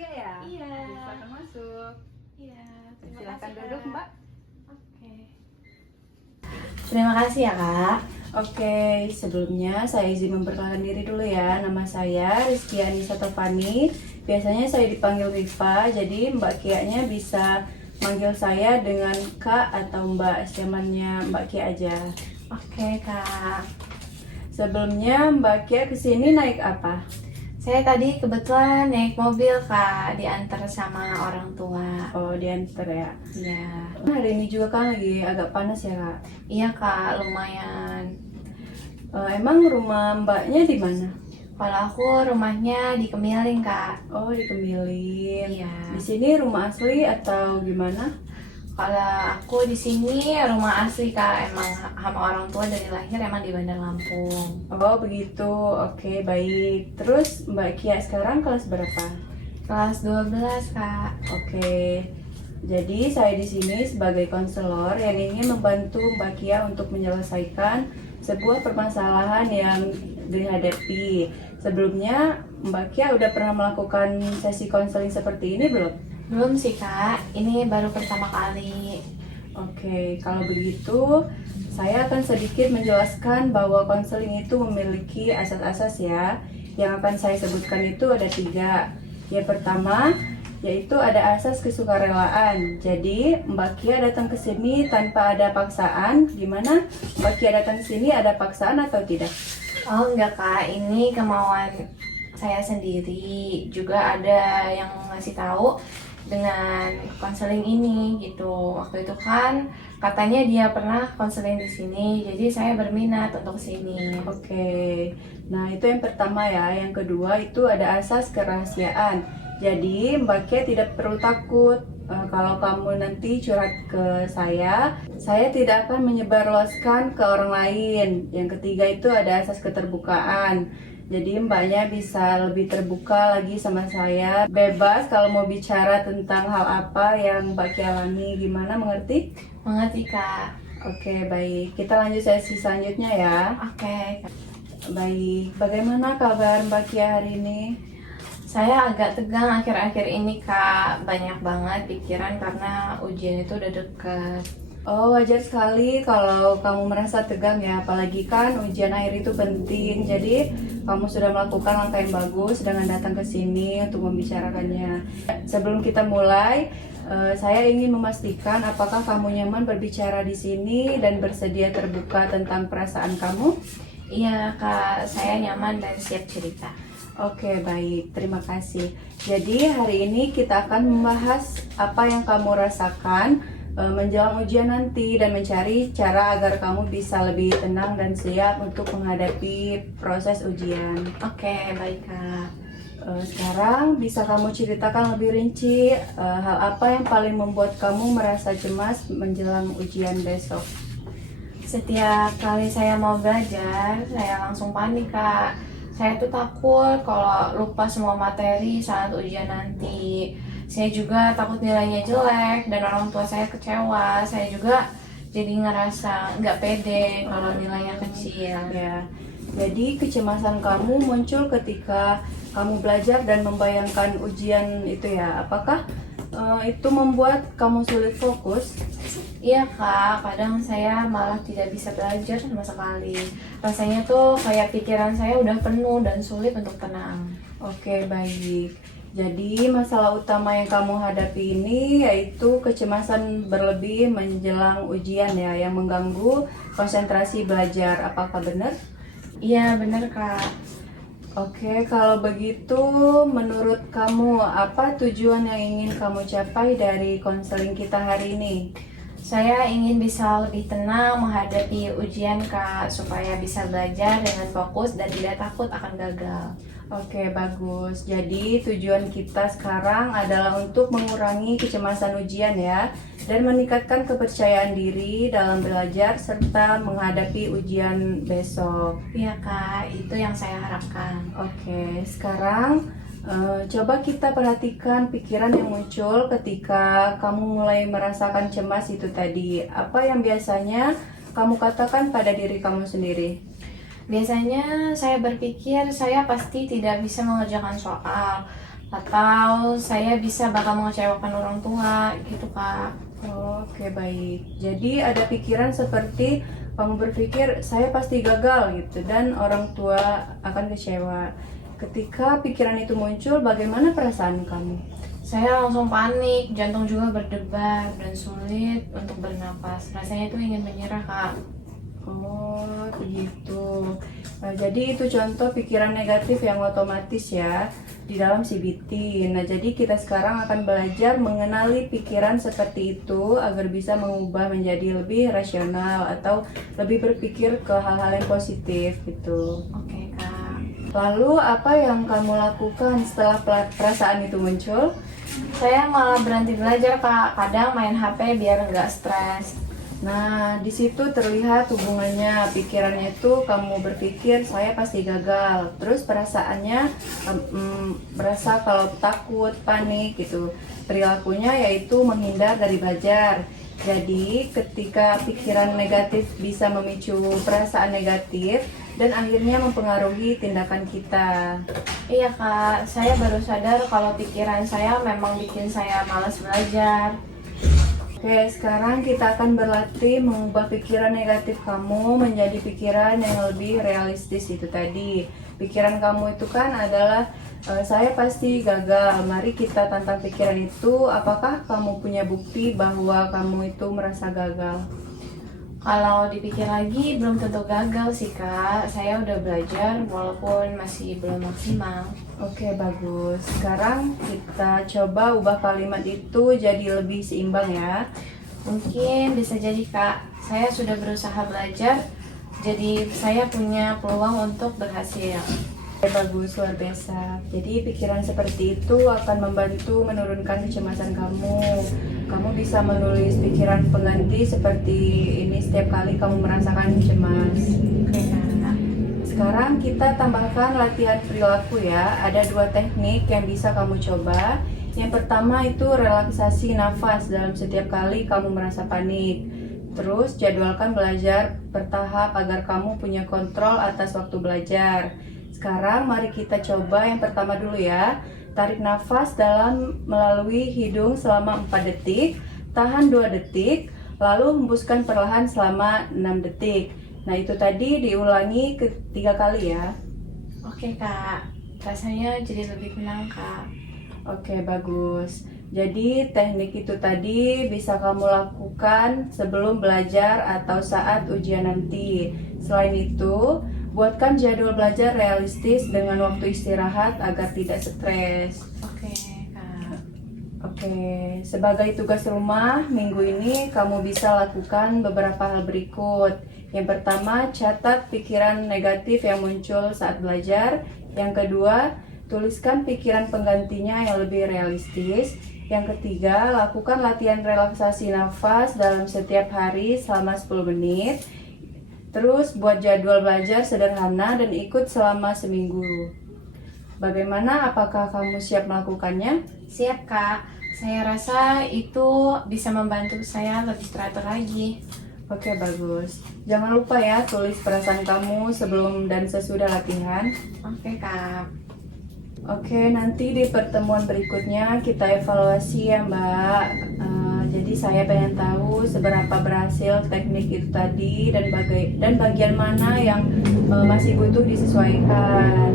Rizkia ya? Iya. Silakan masuk. Iya, terima Silakan kasih, duduk, Kak. Mbak. Oke. Terima kasih ya, Kak. Oke, sebelumnya saya izin memperkenalkan diri dulu ya. Nama saya Rizkia Anissa Tofani. Biasanya saya dipanggil Rifa, jadi Mbak Kianya bisa manggil saya dengan Kak atau Mbak, zamannya Mbak Kia aja. Oke, Kak. Sebelumnya Mbak Kia kesini naik apa? Saya tadi kebetulan naik mobil, Kak, diantar sama orang tua. Oh, diantar ya. Iya. Hari ini juga kan lagi agak panas ya, Kak. Iya, Kak, lumayan. Emang rumah Mbaknya di mana? Kalau aku rumahnya di Kemiling, Kak. Oh, di Kemilin. Iya. Di sini rumah asli atau gimana? Kalau aku di sini rumah asli, Kak, emang sama orang tua dari lahir emang di Bandar Lampung. Oh, begitu. Oke, baik. Terus Mbak Kia sekarang kelas berapa? Kelas 12, Kak. Oke. Jadi saya di sini sebagai konselor yang ingin membantu Mbak Kia untuk menyelesaikan sebuah permasalahan yang dihadapi. Sebelumnya Mbak Kia udah pernah melakukan sesi konseling seperti ini belum? Belum sih, Kak. Ini baru pertama kali. Oke, kalau begitu saya akan sedikit menjelaskan bahwa konseling itu memiliki asas-asas ya. Yang akan saya sebutkan itu ada 3. Yang pertama, yaitu ada asas kesukarelaan. Jadi Mbak Kia datang ke sini tanpa ada paksaan. Gimana? Mbak Kia datang ke sini ada paksaan atau tidak? Oh, enggak, Kak. Ini kemauan saya sendiri. Juga ada yang ngasih tahu dengan konseling ini gitu. Waktu itu kan katanya dia pernah konseling di sini, jadi saya berminat untuk sini. Oke, nah itu yang pertama ya. Yang kedua itu ada asas kerahasiaan. Jadi Mbak Kia tidak perlu takut kalau kamu nanti curhat ke saya tidak akan menyebarluaskan ke orang lain. Yang ketiga itu ada asas keterbukaan. Jadi mbaknya bisa lebih terbuka lagi sama saya, bebas kalau mau bicara tentang hal apa yang Mbak Kia alami. Gimana, mengerti? Mengerti, Kak. Oke, baik. Kita lanjut sesi selanjutnya ya. Oke. Baik, bagaimana kabar Mbak Kia hari ini? Saya agak tegang akhir-akhir ini, Kak. Banyak banget pikiran karena ujian itu udah deket. Oh, wajar sekali kalau kamu merasa tegang ya, apalagi kan ujian akhir itu penting. Jadi, kamu sudah melakukan langkah yang bagus dengan datang ke sini untuk membicarakannya. Sebelum kita mulai, saya ingin memastikan apakah kamu nyaman berbicara di sini dan bersedia terbuka tentang perasaan kamu? Iya, Kak. Saya nyaman dan siap cerita. Oke, baik. Terima kasih. Jadi, hari ini kita akan membahas apa yang kamu rasakan menjelang ujian nanti dan mencari cara agar kamu bisa lebih tenang dan siap untuk menghadapi proses ujian. Oke, baik, Kak. Sekarang bisa kamu ceritakan lebih rinci hal apa yang paling membuat kamu merasa cemas menjelang ujian besok? Setiap kali saya mau belajar, saya langsung panik, Kak. Saya tuh takut kalau lupa semua materi saat ujian nanti. Saya juga takut nilainya jelek dan orang tua saya kecewa. Saya juga jadi ngerasa nggak pede kalau nilainya kecil. Ya, jadi kecemasan kamu muncul ketika kamu belajar dan membayangkan ujian itu ya. Apakah itu membuat kamu sulit fokus? Iya, Kak, kadang saya malah tidak bisa belajar sama sekali. Rasanya tuh kayak pikiran saya udah penuh dan sulit untuk tenang. Oke, baik. Jadi masalah utama yang kamu hadapi ini yaitu kecemasan berlebih menjelang ujian ya, yang mengganggu konsentrasi belajar. Apakah benar? Iya, bener, Kak. Oke, kalau begitu menurut kamu apa tujuan yang ingin kamu capai dari konseling kita hari ini? Saya ingin bisa lebih tenang menghadapi ujian, Kak, supaya bisa belajar dengan fokus dan tidak takut akan gagal. Oke, bagus. Jadi tujuan kita sekarang adalah untuk mengurangi kecemasan ujian ya, dan meningkatkan kepercayaan diri dalam belajar serta menghadapi ujian besok. Iya, Kak, itu yang saya harapkan. Oke, sekarang coba kita perhatikan pikiran yang muncul ketika kamu mulai merasakan cemas itu tadi. Apa yang biasanya kamu katakan pada diri kamu sendiri? Biasanya saya berpikir saya pasti tidak bisa mengerjakan soal, atau saya bisa bakal mengecewakan orang tua gitu Kak. Oke, baik. Jadi ada pikiran seperti kamu berpikir saya pasti gagal gitu dan orang tua akan kecewa. Ketika pikiran itu muncul, bagaimana perasaan kamu? Saya langsung panik, jantung juga berdebar dan sulit untuk bernapas. Rasanya itu ingin menyerah Kak. Oh, begitu. Nah, jadi itu contoh pikiran negatif yang otomatis ya di dalam CBT. Nah, jadi kita sekarang akan belajar mengenali pikiran seperti itu agar bisa mengubah menjadi lebih rasional atau lebih berpikir ke hal-hal yang positif gitu. Oke Kak. Lalu apa yang kamu lakukan setelah perasaan itu muncul? Saya malah berhenti belajar Kak. Kadang main HP biar nggak stres. Nah, di situ terlihat hubungannya. Pikirannya itu kamu berpikir saya pasti gagal. Terus perasaannya berasa kalau takut, panik gitu. Perilakunya yaitu menghindar dari belajar. Jadi, ketika pikiran negatif bisa memicu perasaan negatif dan akhirnya mempengaruhi tindakan kita. Iya Kak, saya baru sadar kalau pikiran saya memang bikin saya malas belajar. Oke, sekarang kita akan berlatih mengubah pikiran negatif kamu menjadi pikiran yang lebih realistis itu tadi. Pikiran kamu itu kan adalah saya pasti gagal. Mari kita tantang pikiran itu. Apakah kamu punya bukti bahwa kamu itu merasa gagal? Kalau dipikir lagi belum tentu gagal sih Kak. Saya udah belajar walaupun masih belum maksimal. Oke, bagus. Sekarang kita coba ubah kalimat itu jadi lebih seimbang ya. Mungkin bisa jadi Kak, saya sudah berusaha belajar, jadi saya punya peluang untuk berhasil. Oke, bagus, luar biasa. Jadi pikiran seperti itu akan membantu menurunkan kecemasan kamu. Kamu bisa menulis pikiran pengganti seperti ini setiap kali kamu merasakan cemas. Oke Kak. Sekarang kita tambahkan latihan perilaku ya. Ada 2 teknik yang bisa kamu coba. Yang pertama itu relaksasi nafas dalam setiap kali kamu merasa panik. Terus jadwalkan belajar bertahap agar kamu punya kontrol atas waktu belajar. Sekarang mari kita coba yang pertama dulu ya. Tarik nafas dalam melalui hidung selama 4 detik, tahan 2 detik, lalu hembuskan perlahan selama 6 detik. Nah, itu tadi diulangi 3 kali ya. Oke Kak, rasanya jadi lebih tenang Kak. Oke, bagus. Jadi teknik itu tadi bisa kamu lakukan sebelum belajar atau saat ujian nanti. Selain itu, buatkan jadwal belajar realistis dengan waktu istirahat agar tidak stres. Oke Kak. Oke, sebagai tugas rumah minggu ini kamu bisa lakukan beberapa hal berikut. Yang pertama, catat pikiran negatif yang muncul saat belajar. Yang kedua, tuliskan pikiran penggantinya yang lebih realistis. Yang ketiga, lakukan latihan relaksasi nafas dalam setiap hari selama 10 menit. Terus buat jadwal belajar sederhana dan ikut selama seminggu. Bagaimana? Apakah kamu siap melakukannya? Siap Kak, saya rasa itu bisa membantu saya lebih teratur lagi. Oke, bagus. Jangan lupa ya tulis perasaan kamu sebelum dan sesudah latihan. Oke Kak. Oke, nanti di pertemuan berikutnya kita evaluasi ya Mbak. Jadi saya pengen tahu seberapa berhasil teknik itu tadi dan bagian mana yang masih butuh disesuaikan.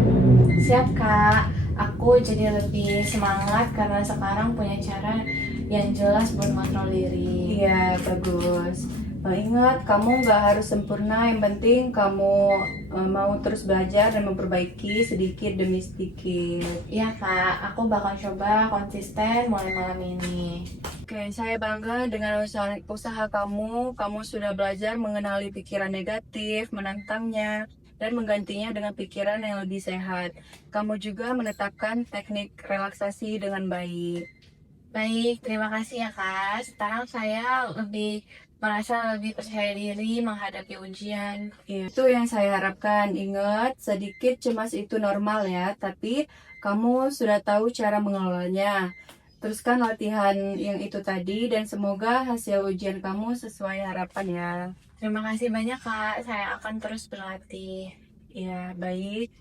Siap Kak, aku jadi lebih semangat karena sekarang punya cara yang jelas buat kontrol diri. Iya, bagus. Ingat, kamu nggak harus sempurna, yang penting kamu mau terus belajar dan memperbaiki sedikit demi sedikit. Iya Kak, aku bakal coba konsisten mulai malam ini. Oke, saya bangga dengan usaha kamu. Kamu sudah belajar mengenali pikiran negatif, menantangnya, dan menggantinya dengan pikiran yang lebih sehat. Kamu juga menetapkan teknik relaksasi dengan baik. Baik, terima kasih ya Kak. Sekarang saya merasa lebih percaya diri menghadapi ujian. Itu yang saya harapkan. Ingat, sedikit cemas itu normal ya, tapi kamu sudah tahu cara mengelolanya. Teruskan latihan yang itu tadi dan semoga hasil ujian kamu sesuai harapan ya. Terima kasih banyak Kak, saya akan terus berlatih. Ya, baik.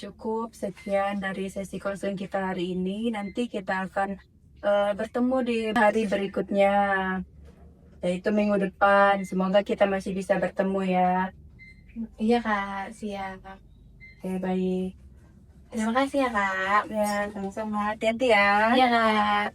Cukup sekian dari sesi konseling kita hari ini. Nanti kita akan bertemu di hari berikutnya, yaitu minggu depan. Semoga kita masih bisa bertemu ya. Iya kak, siap. Oke, baik. Terima kasih ya kak. Ya, sama-sama. Hati-hati ya. Iya kak.